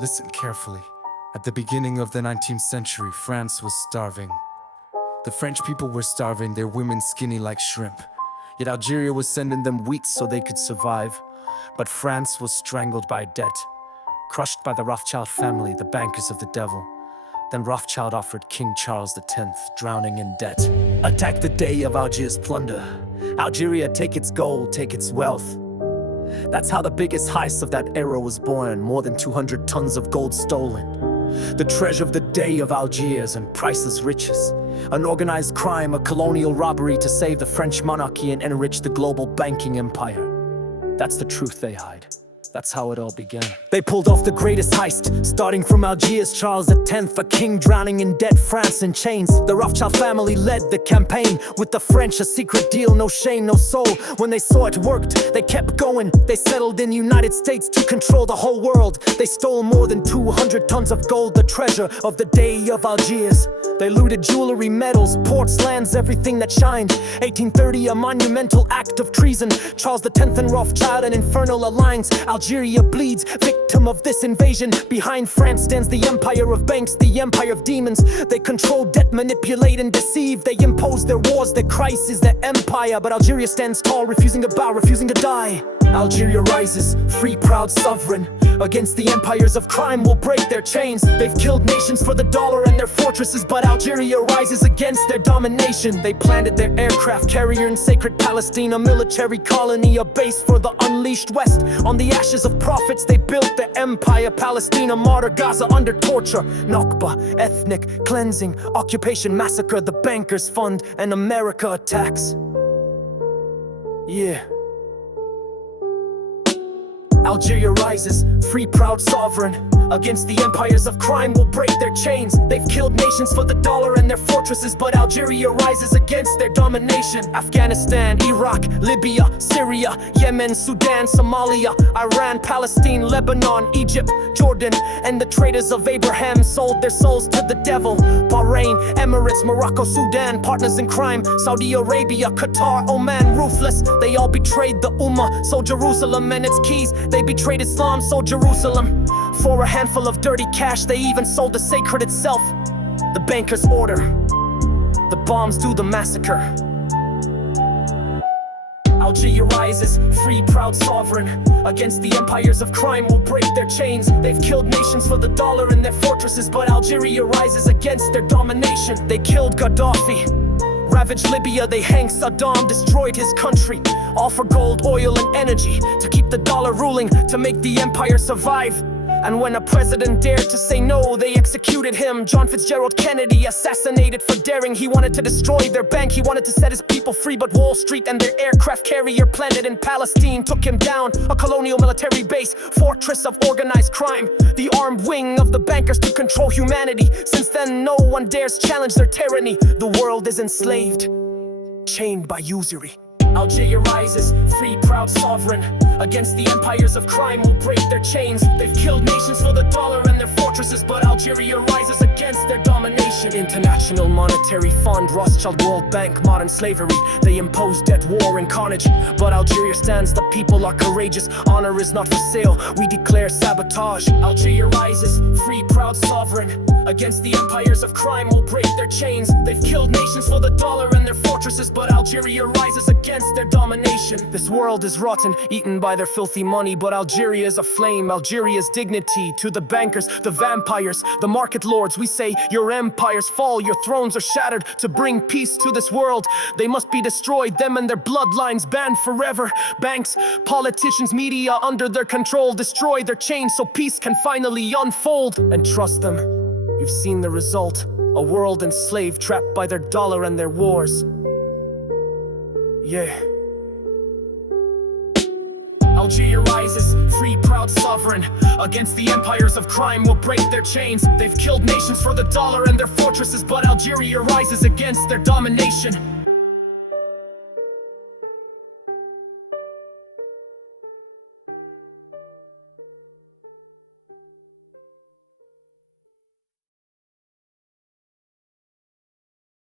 Listen carefully. At the beginning of the 19th century, France was starving. The French people were starving, their women skinny like shrimp. Yet Algeria was sending them wheat so they could survive. But France was strangled by debt, crushed by the Rothschild family, the bankers of the devil. Then Rothschild offered King Charles X, drowning in debt. Attack the day of Algiers' plunder. Algeria, take its gold, take its wealth. That's how the biggest heist of that era was born, more than 200 tons of gold stolen. The treasure of the day of Algiers and priceless riches. An organized crime, a colonial robbery to save the French monarchy and enrich the global banking empire. That's the truth they hide. That's how it all began. They pulled off the greatest heist, starting from Algiers, Charles X, a king drowning in debt, France in chains. The Rothschild family led the campaign, with the French a secret deal, no shame, no soul. When they saw it worked, they kept going. They settled in the United States to control the whole world. They stole more than 200 tons of gold, the treasure of the day of Algiers. They looted jewelry, metals, ports, lands, everything that shined. 1830, a monumental act of treason. Charles X and Rothschild, an infernal alliance. Algeria bleeds, victim of this invasion. Behind France stands the empire of banks, the empire of demons. They control debt, manipulate and deceive. They impose their wars, their crisis, their empire. But Algeria stands tall, refusing to bow, refusing to die. Algeria rises, free, proud, sovereign. Against the empires of crime will break their chains. They've killed nations for the dollar and their fortresses, but Algeria rises against their domination. They planted their aircraft carrier in sacred Palestine, a military colony, a base for the unleashed West. On the ashes of prophets they built their empire. Palestine, a martyr, Gaza under torture. Nakba, ethnic cleansing, occupation, massacre, the bankers fund, and America attacks. Yeah. Algeria rises, free, proud, sovereign. Against the empires of crime will break their chains. They've killed nations for the dollar and their fortresses, but Algeria rises against their domination. Afghanistan, Iraq, Libya, Syria, Yemen, Sudan, Somalia, Iran, Palestine, Lebanon, Egypt, Jordan, and the traitors of Abraham sold their souls to the devil. Bahrain, Emirates, Morocco, Sudan, partners in crime. Saudi Arabia, Qatar, Oman, ruthless. They all betrayed the Ummah, sold Jerusalem and its keys. They betrayed Islam, sold Jerusalem. For a handful of dirty cash, they even sold the sacred itself. The bankers order, the bombs do the massacre. Algeria rises, free, proud, sovereign. Against the empires of crime will break their chains. They've killed nations for the dollar and their fortresses, but Algeria rises against their domination. They killed Gaddafi, ravaged Libya, they hanged Saddam, destroyed his country. All for gold, oil and energy, to keep the dollar ruling, to make the empire survive. And when a president dared to say no, they executed him. John Fitzgerald Kennedy, assassinated for daring. He wanted to destroy their bank, he wanted to set his people free, but Wall Street and their aircraft carrier planted in Palestine took him down. A colonial military base, fortress of organized crime, the armed wing of the bankers to control humanity. Since then, no one dares challenge their tyranny. The world is enslaved, chained by usury. Algeria rises, free, proud, sovereign. Against the empires of crime will break their chains. They've killed nations for the dollar and their fortresses, but Algeria rises against their domination. International Monetary Fund, Rothschild, World Bank, modern slavery. They impose debt, war and carnage, but Algeria stands, the people are courageous. Honor is not for sale, we declare sabotage. Algeria rises, free, proud, sovereign. Against the empires of crime will break their chains. They've killed nations for the dollar and their fortresses, but Algeria rises against their domination. This world is rotten, eaten by their filthy money, but Algeria is aflame. Algeria's dignity to the bankers, the vampires, the market lords. We say your empires fall, your thrones are shattered. To bring peace to this world, they must be destroyed, them and their bloodlines banned forever. Banks, politicians, media under their control, destroy their chains so peace can finally unfold. And trust them, you've seen the result. A world enslaved, trapped by their dollar and their wars. Yeah. Algeria rises, free, proud, sovereign. Against the empires of crime will break their chains. They've killed nations for the dollar and their fortresses, but Algeria rises against their domination.